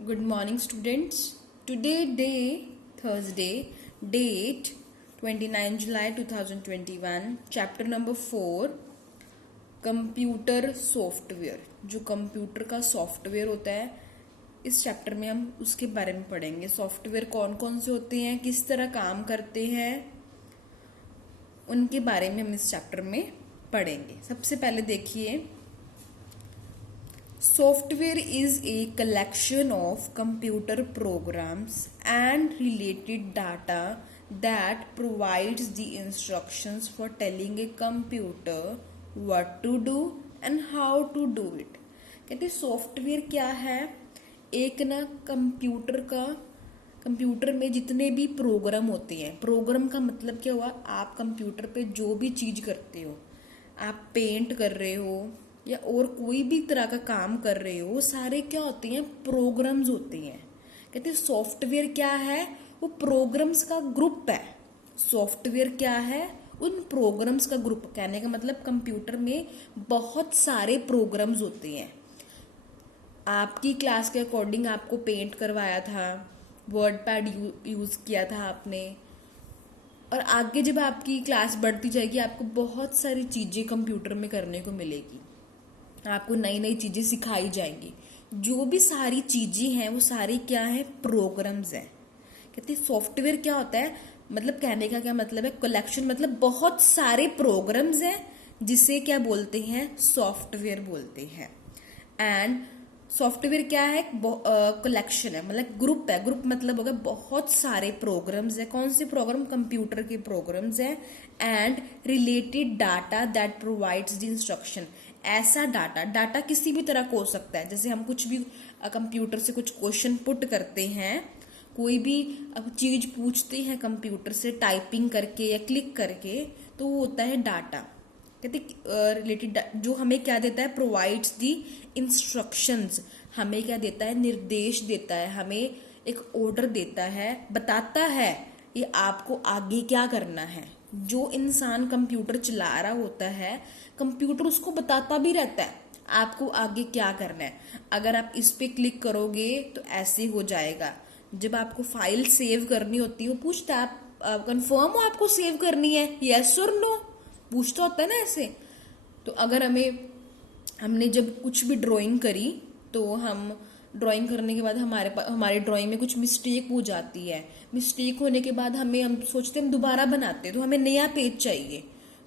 Good morning, students. Today, day Thursday, date 29 July 2021, chapter number 4, computer software. जो computer का software होता है, इस चैप्टर में हम उसके बारे में पढ़ेंगे. सॉफ्टवेयर कौन कौन से होते हैं, किस तरह काम करते हैं, उनके बारे में हम इस चैप्टर में पढ़ेंगे. सबसे पहले देखिए, Software is a collection of computer programs and related data that provides the instructions for telling a computer what to do and how to do it. कहते सॉफ्टवेयर क्या है? एक ना कंप्यूटर में जितने भी प्रोग्राम होते हैं, प्रोग्राम का मतलब क्या हुआ? आप कंप्यूटर पे जो भी चीज करते हो, आप पेंट कर रहे हो या और कोई भी तरह का काम कर रहे हो, वो सारे क्या होते हैं? प्रोग्राम्स होते हैं. कहते हैं सॉफ्टवेयर क्या है? वो प्रोग्राम्स का ग्रुप है. सॉफ्टवेयर क्या है? उन प्रोग्राम्स का ग्रुप. कहने का मतलब कंप्यूटर में बहुत सारे प्रोग्राम्स होते हैं. आपकी क्लास के अकॉर्डिंग आपको पेंट करवाया था, वर्ड पैड यूज किया था आपने, और आगे जब आपकी क्लास बढ़ती जाएगी आपको बहुत सारी चीजें कंप्यूटर में करने को मिलेगी. आपको नई नई चीजें सिखाई जाएंगी. जो भी सारी चीजें हैं वो सारी क्या है? प्रोग्राम्स हैं. कहते हैं सॉफ्टवेयर क्या होता है? मतलब कहने का क्या मतलब है? कलेक्शन मतलब बहुत सारे प्रोग्राम्स हैं जिसे क्या बोलते हैं? सॉफ्टवेयर बोलते हैं. एंड सॉफ्टवेयर क्या है? कलेक्शन है, मतलब ग्रुप है. ग्रुप मतलब होगा बहुत सारे प्रोग्राम्स है. कौन से प्रोग्राम? कंप्यूटर के प्रोग्राम्स है. And related data that provides the instruction. ऐसा डाटा किसी भी तरह का हो सकता है. जैसे हम कुछ भी कंप्यूटर से कुछ क्वेश्चन पुट करते हैं, कोई भी चीज पूछते हैं कंप्यूटर से टाइपिंग करके या क्लिक करके, तो वो होता है डाटा. कहते रिलेटेड जो हमें क्या देता है? प्रोवाइड्स दी इंस्ट्रक्शंस. हमें क्या देता है? निर्देश देता है. हमें एक ऑर्डर देता है, बताता है ये आपको आगे क्या करना है. जो इंसान कंप्यूटर चला रहा होता है, कंप्यूटर उसको बताता भी रहता है आपको आगे क्या करना है. अगर आप इस पे क्लिक करोगे तो ऐसे हो जाएगा. जब आपको फाइल सेव करनी होती है, वो पूछता है आप कंफर्म हो आपको सेव करनी है, यस और नो, पूछता होता है ना ऐसे. तो अगर हमने जब कुछ भी ड्राइंग करी, तो हम ड्राइंग करने के बाद हमारे ड्राइंग में कुछ मिस्टेक हो जाती है. मिस्टेक होने के बाद हम सोचते हैं हम दोबारा बनाते हैं, तो हमें नया पेज चाहिए.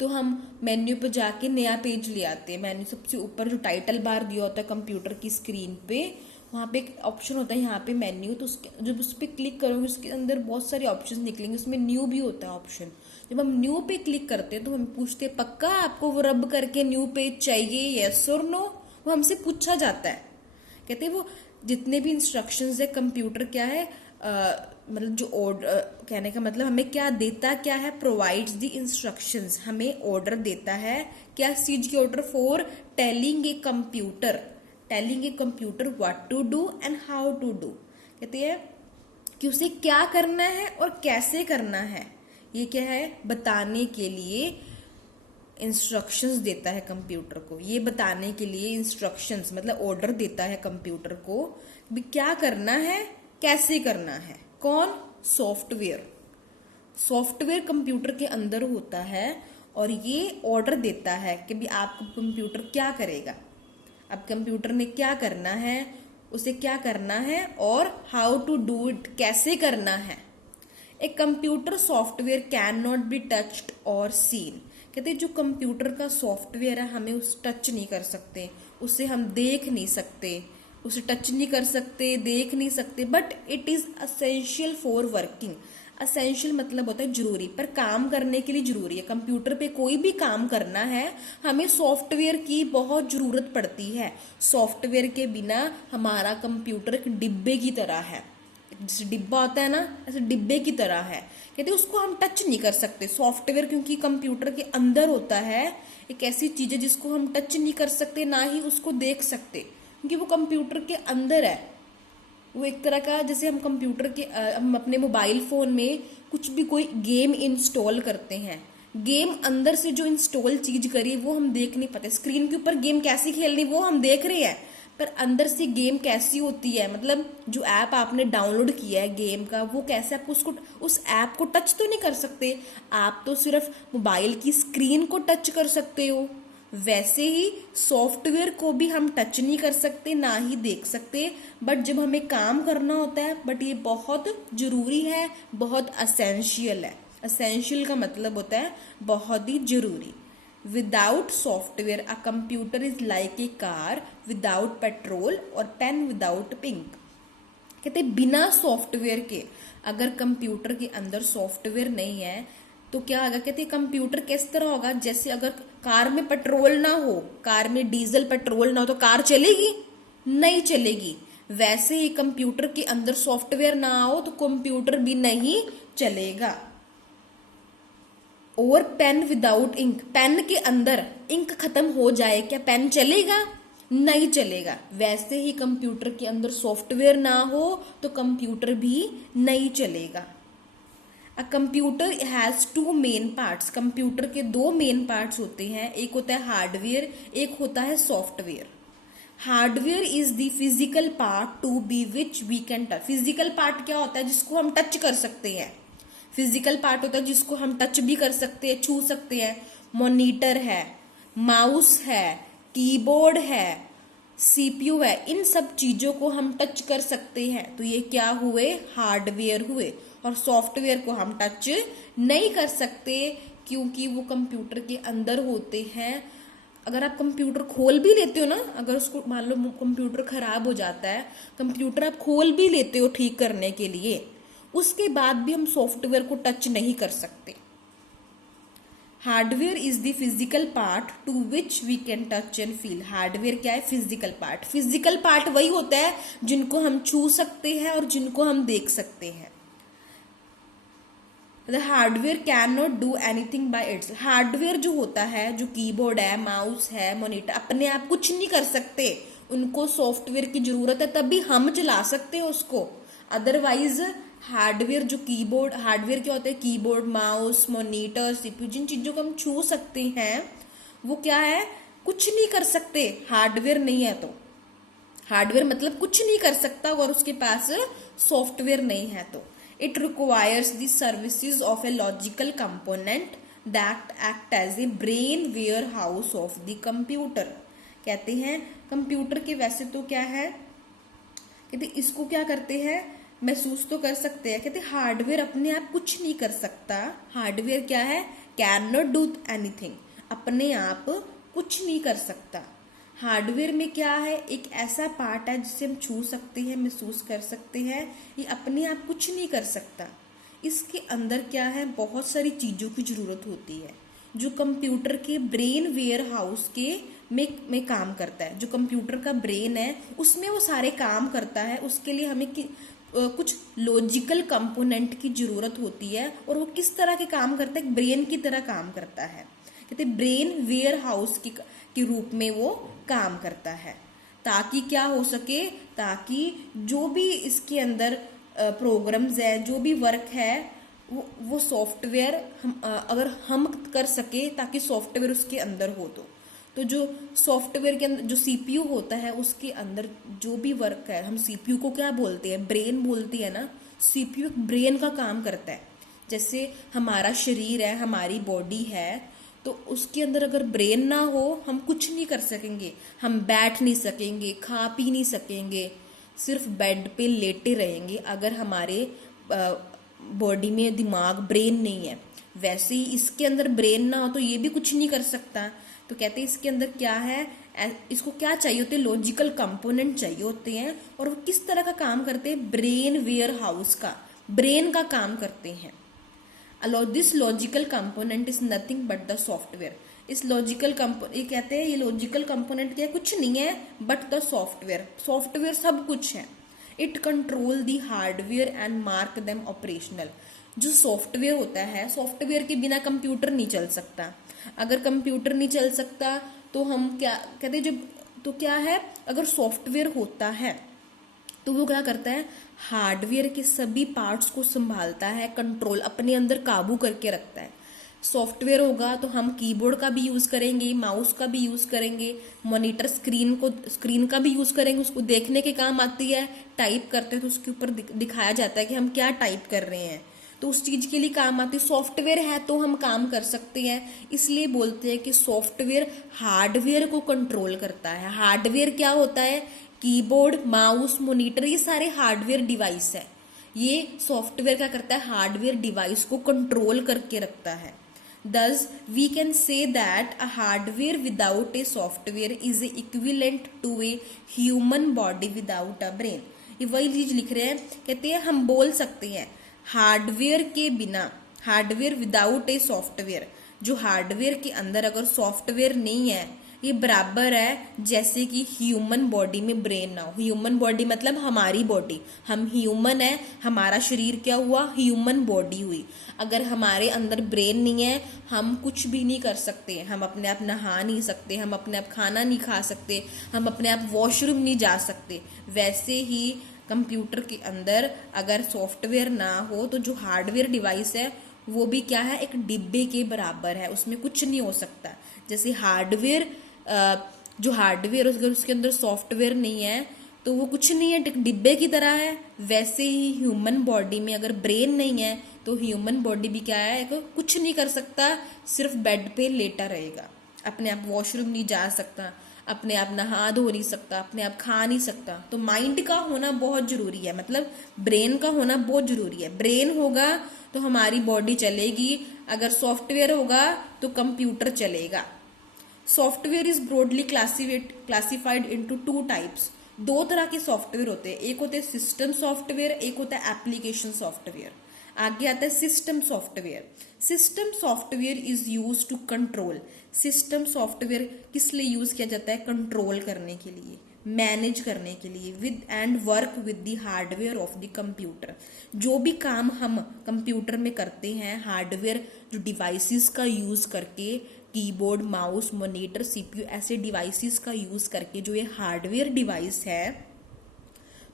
तो हम मेन्यू पे जाके नया पेज ले आते हैं. मेन्यू सबसे ऊपर जो टाइटल बार दिया होता है कंप्यूटर की स्क्रीन पे, वहाँ पे एक ऑप्शन होता है यहाँ पे मेन्यू. तो जब उस पर क्लिक करोगे उसके अंदर बहुत सारे ऑप्शन निकलेंगे. उसमें न्यू भी होता है ऑप्शन. जब हम न्यू पे क्लिक करते हैं तो हम पूछते हैं पक्का आपको वो रब करके न्यू पेज चाहिए, यस और नो. वो हमसे पूछा जाता है. कहते हैं वो जितने भी इंस्ट्रक्शंस है कंप्यूटर क्या है, मतलब जो ऑर्डर, कहने का मतलब हमें क्या देता क्या है? Provides the instructions. हमें ऑर्डर देता है. क्या चीज की order? For telling a computer what to do and how to do. कहते हैं कि उसे क्या करना है और कैसे करना है. ये क्या है? बताने के लिए इंस्ट्रक्शंस देता है कंप्यूटर को. ये बताने के लिए इंस्ट्रक्शंस मतलब ऑर्डर देता है कंप्यूटर को भी क्या करना है, कैसे करना है. कौन? सॉफ्टवेयर कंप्यूटर के अंदर होता है और ये ऑर्डर देता है कि भी आपको कंप्यूटर क्या करेगा. अब कंप्यूटर ने क्या करना है, उसे क्या करना है, और हाउ टू डू इट, कैसे करना है. A computer software can not be touched और सीन. कहते हैं जो कंप्यूटर का सॉफ्टवेयर है हमें उस टच नहीं कर सकते, उसे हम देख नहीं सकते, उसे टच नहीं कर सकते, देख नहीं सकते. But it is essential for working. Essential मतलब होता है जरूरी, पर काम करने के लिए जरूरी है. कंप्यूटर पे कोई भी काम करना है हमें सॉफ्टवेयर की बहुत जरूरत पड़ती है. सॉफ्टवेयर के बिना हमारा कंप्यूटर एक डिब्बे की तरह है. जैसे डिब्बा होता है ना, ऐसे डिब्बे की तरह है. कहते हैं उसको हम टच नहीं कर सकते सॉफ्टवेयर, क्योंकि कंप्यूटर के अंदर होता है. एक ऐसी चीज है जिसको हम टच नहीं कर सकते, ना ही उसको देख सकते, क्योंकि वो कंप्यूटर के अंदर है. वो एक तरह का, जैसे हम हम अपने मोबाइल फोन में कुछ भी कोई गेम इंस्टॉल करते हैं, गेम अंदर से जो इंस्टॉल चीज करी वो हम देख नहीं पाते. स्क्रीन के ऊपर गेम कैसी खेलनी वो हम देख रहे हैं, पर अंदर से गेम कैसी होती है, मतलब जो ऐप आपने डाउनलोड किया है गेम का, वो कैसे आप उसको उस ऐप को टच तो नहीं कर सकते। आप तो सिर्फ मोबाइल की स्क्रीन को टच कर सकते हो। वैसे ही सॉफ्टवेयर को भी हम टच नहीं कर सकते, ना ही देख सकते, बट जब हमें काम करना होता है, बट ये बहुत जरूरी है, बहुत असेंशियल है। असेंशियल का मतलब होता है बहुत ही जरूरी। Without software a computer is like a car without petrol और पेन विदाउट इंक। कहते बिना सॉफ्टवेयर के, अगर कंप्यूटर के अंदर सॉफ्टवेयर नहीं है तो क्या होगा, कहते कंप्यूटर किस तरह होगा, जैसे अगर कार में पेट्रोल ना हो, कार में डीजल पेट्रोल ना हो तो कार चलेगी, नहीं चलेगी। वैसे ही कंप्यूटर के अंदर सॉफ्टवेयर ना हो तो कंप्यूटर भी नहीं चलेगा। और पेन विदाउट इंक, पेन के अंदर इंक खत्म हो जाए, क्या पेन चलेगा, नहीं चलेगा। वैसे ही कंप्यूटर के अंदर सॉफ्टवेयर ना हो तो कंप्यूटर भी नहीं चलेगा। A computer has two main parts, computer के दो मेन पार्ट्स होते हैं, एक होता है हार्डवेयर, एक होता है software. Hardware is the physical part to be which we can touch. Physical part क्या होता है, जिसको हम टच कर सकते हैं। फिजिकल पार्ट होता है जिसको हम टच भी कर सकते हैं, छू सकते हैं। मॉनिटर है, माउस है, कीबोर्ड है, सीपीयू है, इन सब चीजों को हम टच कर सकते हैं, तो ये क्या हुए, हार्डवेयर हुए। और सॉफ्टवेयर को हम टच नहीं कर सकते क्योंकि वो कंप्यूटर के अंदर होते हैं। अगर आप कंप्यूटर खोल भी लेते हो ना, अगर उसको मान लो कंप्यूटर खराब हो जाता है, कंप्यूटर आप खोल भी लेते हो ठीक करने के लिए, उसके बाद भी हम सॉफ्टवेयर को टच नहीं कर सकते। Hardware is the physical part to which we can touch and feel. Hardware क्या है, फिजिकल पार्ट। फिजिकल पार्ट वही होता है जिनको हम छू सकते हैं और जिनको हम देख सकते हैं। The hardware can not do anything bye it's. Hardware जो होता है, जो कीबोर्ड है, माउस है, मॉनिटर, अपने आप कुछ नहीं कर सकते, उनको सॉफ्टवेयर की जरूरत है, तभी हम चला सकते हैं उसको। अदरवाइज हार्डवेयर जो कीबोर्ड, हार्डवेयर क्या होता है, कीबोर्ड, माउस, मॉनिटर, सीपीयू, जिन चीजों को हम छू सकते हैं वो क्या है, कुछ नहीं कर सकते। हार्डवेयर नहीं है तो, हार्डवेयर मतलब कुछ नहीं कर सकता अगर उसके पास सॉफ्टवेयर नहीं है तो। It requires the services of a logical component that act as a brain warehouse of the computer. कहते हैं कंप्यूटर के वैसे तो क्या है, कहते इसको क्या करते हैं, महसूस तो कर सकते हैं। कहते हार्डवेयर अपने आप कुछ नहीं कर सकता। हार्डवेयर क्या है, कैन नॉट डू एनीथिंग, अपने आप कुछ नहीं कर सकता। हार्डवेयर में क्या है, एक ऐसा पार्ट है जिसे हम छू सकते हैं, महसूस कर सकते हैं, ये अपने आप कुछ नहीं कर सकता। इसके अंदर क्या है, बहुत सारी चीजों की जरूरत होती है जो कंप्यूटर के ब्रेन वेयर हाउस के में काम करता है। जो कंप्यूटर का ब्रेन है उसमें वो सारे काम करता है, उसके लिए हमें कुछ लॉजिकल कंपोनेंट की जरूरत होती है। और वो किस तरह के काम करता है, ब्रेन की तरह काम करता है। कहते ब्रेन वेयर हाउस के रूप में वो काम करता है, ताकि क्या हो सके, ताकि जो भी इसके अंदर प्रोग्राम्स है, जो भी वर्क है, वो सॉफ्टवेयर हम अगर हम कर सके, ताकि सॉफ्टवेयर उसके अंदर हो। तो जो सॉफ्टवेयर के अंदर जो सीपीयू होता है उसके अंदर जो भी वर्क है, हम सीपीयू को क्या बोलते हैं, ब्रेन बोलती है ना। सीपीयू ब्रेन का काम करता है। जैसे हमारा शरीर है, हमारी बॉडी है, तो उसके अंदर अगर ब्रेन ना हो हम कुछ नहीं कर सकेंगे। हम बैठ नहीं सकेंगे, खा पी नहीं सकेंगे, सिर्फ बेड पे लेटे रहेंगे अगर हमारे बॉडी में दिमाग, ब्रेन नहीं है। वैसे ही इसके अंदर ब्रेन ना हो तो ये भी कुछ नहीं कर सकता। तो कहते हैं इसके अंदर क्या है, इसको क्या चाहिए होते हैं, लॉजिकल कंपोनेंट चाहिए होते हैं। और वो किस तरह का काम करते हैं, ब्रेन वेयर हाउस का, ब्रेन का काम करते हैं। This logical component is nothing but the software. इस लॉजिकल ये कहते हैं ये लॉजिकल कंपोनेंट क्या, कुछ नहीं है बट द सॉफ्टवेयर। सॉफ्टवेयर सब कुछ है। It control the hardware and mark them operational. जो सॉफ्टवेयर होता है, सॉफ्टवेयर के बिना कंप्यूटर नहीं चल सकता। अगर कंप्यूटर नहीं चल सकता तो हम क्या कहते हैं, जब तो क्या है, अगर सॉफ्टवेयर होता है तो वो क्या करता है, हार्डवेयर के सभी पार्ट्स को संभालता है, कंट्रोल अपने अंदर काबू करके रखता है। सॉफ्टवेयर होगा तो हम कीबोर्ड का भी यूज करेंगे, माउस का भी यूज करेंगे, मॉनिटर स्क्रीन का भी यूज करेंगे, उसको देखने के काम आती है। टाइप करते हैं तो उसके ऊपर दिखाया जाता है कि हम क्या टाइप कर रहे हैं, तो उस चीज के लिए काम आती है। सॉफ्टवेयर है तो हम काम कर सकते हैं, इसलिए बोलते हैं कि सॉफ्टवेयर हार्डवेयर को कंट्रोल करता है। हार्डवेयर क्या होता है? कीबोर्ड, माउस, मॉनिटर, ये सारे हार्डवेयर डिवाइस है। ये सॉफ्टवेयर क्या करता है? हार्डवेयर डिवाइस को कंट्रोल करके रखता है। Thus, we can say that a hardware without a software is equivalent to a human body without a brain. ये वही चीज लिख रहे हैं, कहते हैं हम बोल सकते हैं हार्डवेयर के बिना, हार्डवेयर विदाउट ए सॉफ्टवेयर, जो हार्डवेयर के अंदर अगर सॉफ्टवेयर नहीं है, ये बराबर है जैसे कि ह्यूमन बॉडी में ब्रेन ना हो। ह्यूमन बॉडी मतलब हमारी बॉडी, हम ह्यूमन है, हमारा शरीर क्या हुआ? ह्यूमन बॉडी हुई। अगर हमारे अंदर ब्रेन नहीं है, हम कुछ भी नहीं कर सकते। हम अपने आप नहा नहीं सकते, हम अपने आप खाना नहीं खा सकते, हम अपने आप वॉशरूम नहीं जा सकते। वैसे ही कंप्यूटर के अंदर अगर सॉफ्टवेयर ना हो तो जो हार्डवेयर डिवाइस है वो भी क्या है? एक डिब्बे के बराबर है, उसमें कुछ नहीं हो सकता। जैसे हार्डवेयर, जो हार्डवेयर अगर उसके अंदर सॉफ्टवेयर नहीं है तो वो कुछ नहीं है, डिब्बे की तरह है। वैसे ही ह्यूमन बॉडी में अगर ब्रेन नहीं है तो ह्यूमन बॉडी भी क्या है? कुछ नहीं कर सकता, सिर्फ बेड पे लेटा रहेगा, अपने आप वॉशरूम नहीं जा सकता, अपने आप नहा धो नहीं सकता, अपने आप खा नहीं सकता। तो माइंड का होना बहुत जरूरी है, मतलब ब्रेन का होना बहुत जरूरी है। ब्रेन होगा तो हमारी बॉडी चलेगी, अगर सॉफ्टवेयर होगा तो कंप्यूटर चलेगा। Software is broadly classified into two types. दो तरह के सॉफ्टवेयर होते हैं, एक होते हैं सिस्टम सॉफ्टवेयर, एक होता है एप्लीकेशन सॉफ्टवेयर। आगे आता है system software. System software is use to control. System software किस लिए यूज किया जाता है? कंट्रोल करने के लिए, मैनेज करने के लिए, with and work with the hardware of the computer. जो भी काम हम कंप्यूटर में करते हैं, हार्डवेयर जो डिवाइसेस का यूज करके, कीबोर्ड, माउस, मॉनिटर, सीपीयू, ऐसे डिवाइसेस का यूज करके जो ये हार्डवेयर डिवाइस है,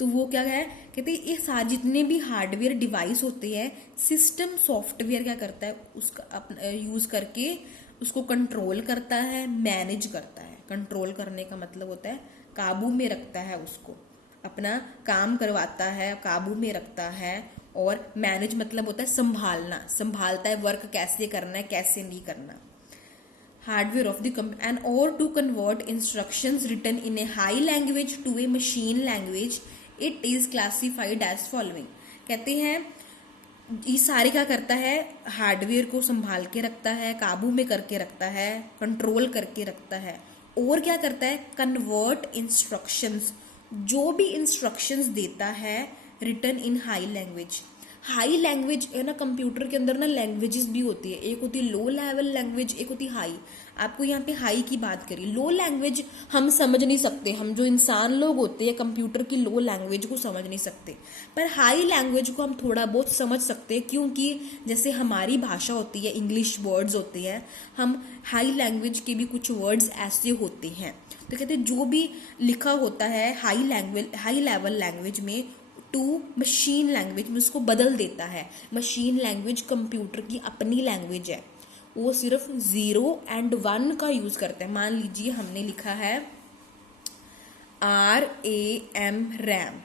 तो वो क्या है? कहते हैं ये सारे जितने भी हार्डवेयर डिवाइस होते हैं, सिस्टम सॉफ्टवेयर क्या करता है? उसका यूज करके उसको कंट्रोल करता है, मैनेज करता है। कंट्रोल करने का मतलब होता है काबू में रखता है, उसको अपना काम करवाता है, काबू में रखता है। और मैनेज मतलब होता है संभालना, संभालता है वर्क कैसे करना है, कैसे नहीं करना। Hardware of the computer, and or to convert instructions written in a high language to a machine language, it is classified as following. कहते हैं ये सारे क्या करता है? हार्डवेयर को संभाल के रखता है, काबू में करके रखता है, कंट्रोल करके रखता है। और क्या करता है? कन्वर्ट इंस्ट्रक्शंस, जो भी इंस्ट्रक्शंस देता है written in high language. High language है ना, कंप्यूटर के अंदर ना लैंग्वेजेस भी होती है, एक होती है लो लेवल लैंग्वेज, एक होती है हाई। आपको यहाँ पे हाई की बात करी। लो लैंग्वेज हम समझ नहीं सकते, हम जो इंसान लोग होते हैं कंप्यूटर की लो लैंग्वेज को समझ नहीं सकते, पर हाई लैंग्वेज को हम थोड़ा बहुत समझ सकते हैं, क्योंकि जैसे हमारी भाषा होती है, इंग्लिश वर्ड्स होते हैं, हम हाई लैंग्वेज के भी कुछ वर्ड्स ऐसे होते हैं। तो कहते हैं जो भी लिखा होता है हाई लेवल लैंग्वेज में टू मशीन लैंग्वेज में उसको बदल देता है। मशीन लैंग्वेज कंप्यूटर की अपनी लैंग्वेज है, वो सिर्फ 0 और 1 का यूज करता है। मान लीजिए हमने लिखा है RAM,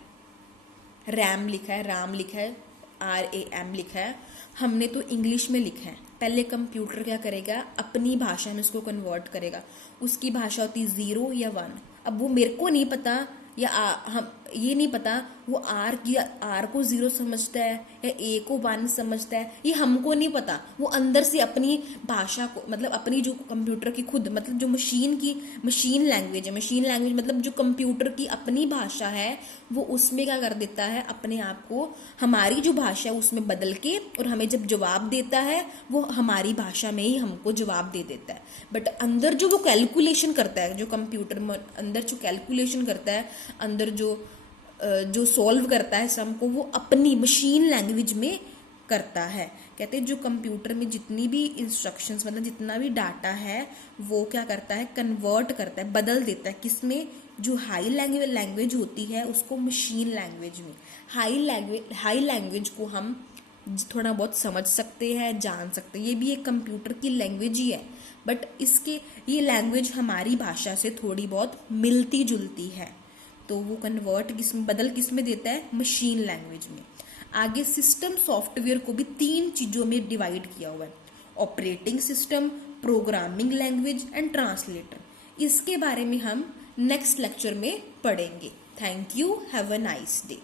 रैम लिखा है, राम लिखा है, RAM लिखा है, हमने तो इंग्लिश में लिखा है। पहले कंप्यूटर क्या करेगा? अपनी भाषा में उसको कन्वर्ट करेगा। उसकी भाषा होती 0 या 1। अब वो मेरे को नहीं पता, या हम ये नहीं पता वो आर को 0 समझता है या ए को 1 समझता है, ये हमको नहीं पता। वो अंदर से अपनी भाषा को, मतलब अपनी जो कंप्यूटर की खुद, मतलब जो मशीन लैंग्वेज है, मशीन लैंग्वेज मतलब जो कंप्यूटर की अपनी भाषा है, वो उसमें क्या कर देता है? अपने आप को हमारी जो भाषा है उसमें बदल के, और हमें जब जवाब देता है वो हमारी भाषा में ही हमको जवाब दे देता है। बट अंदर जो वो कैलकुलेशन करता है, जो कंप्यूटर में अंदर जो कैलकुलेशन करता है, अंदर जो सॉल्व करता है सम को, वो अपनी मशीन लैंग्वेज में करता है। कहते हैं जो कंप्यूटर में जितनी भी इंस्ट्रक्शंस, मतलब जितना भी डाटा है, वो क्या करता है? कन्वर्ट करता है, बदल देता है। किसमें? जो हाई लैंग्वेज होती है उसको मशीन लैंग्वेज में। हाई लैंग्वेज को हम थोड़ा बहुत समझ सकते हैं, जान सकते हैं, ये भी एक कंप्यूटर की लैंग्वेज ही है, बट ये लैंग्वेज हमारी भाषा से थोड़ी बहुत मिलती जुलती है, तो वो कन्वर्ट किस में देता है, मशीन लैंग्वेज में। आगे सिस्टम सॉफ्टवेयर को भी 3 चीजों में डिवाइड किया हुआ है, operating system, programming language and translator. इसके बारे में हम नेक्स्ट लेक्चर में पढ़ेंगे। Thank you, have a nice day.